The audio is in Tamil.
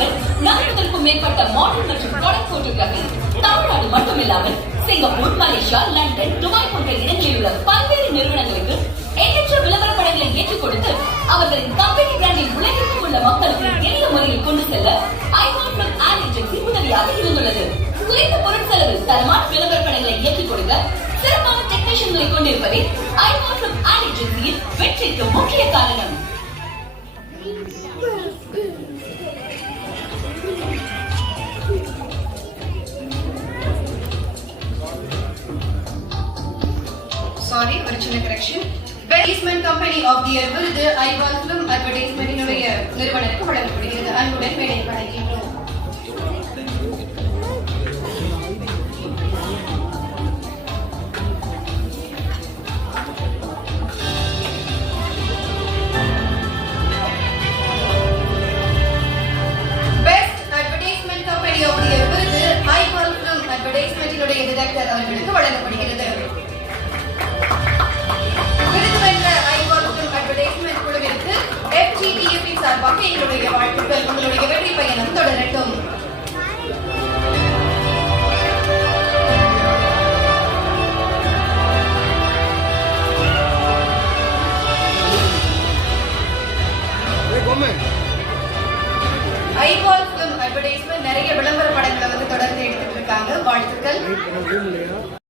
தயாரிப்பில் 40க்கும் மேற்பட்ட மாடல் மற்றும் ப்ராடக்ட் போட்டோகிராஃபி தமிழ்நாடு மட்டுமில்லாமல் சிங்கப்பூர், மலேசியா, லண்டன், துபாய் போன்ற இடங்களில் உள்ள பல்வேறு நிறுவனங்களுக்கு எண்ணற்ற விளம்பர படங்களை ஏற்றுக் கொடுத்து அவர்களின் கம்பெனி பிராண்டில் உலகிற்கு உள்ள மக்களுக்கு எளிய முறையில் கொண்டு செல்ல ஐகான் ஃபிலிம் ஆட் ஏஜென்சி உதவியாக இருந்துள்ளது. குறைந்த பொருள் செலவில் தரமான விளம்பர படங்களை ஏற்றுக் கொடுக்க சிறப்பான டெக்னீஷியன்களை கொண்டிருப்பதே ஐகான் ஃபிலிம் ஆட் ஏஜென்சியின் வெற்றிக்கு முக்கிய காரணம். Sorry, original correction. Advertisement Company of the Year விருது ஐகான் ஃபிலிம் அட்வர்டைஸ்மென்டினுடைய நிறுவனருக்கு வழங்கப்படுகிறது. அன்புடன் மேடை வழங்குகின்றோம். Best advertisement company of the year விருது ஐகான் ஃபிலிம் அட்வர்டைஸ்மென்டினுடைய டைரக்டர் அவர்களுக்கு வழங்கப்படுகிறது. FGTFIN சார்பாக எங்களுடைய வாழ்த்துக்கள். உங்களுடைய வெற்றி பயணம் தொடரட்டும். ஐகான் ஃபிலிம் அட்வர்டைஸ்மென்ட் நிறைய விளம்பர படங்களை தொடர்ந்து எடுத்துட்டு இருக்காங்க. வாழ்த்துக்கள்.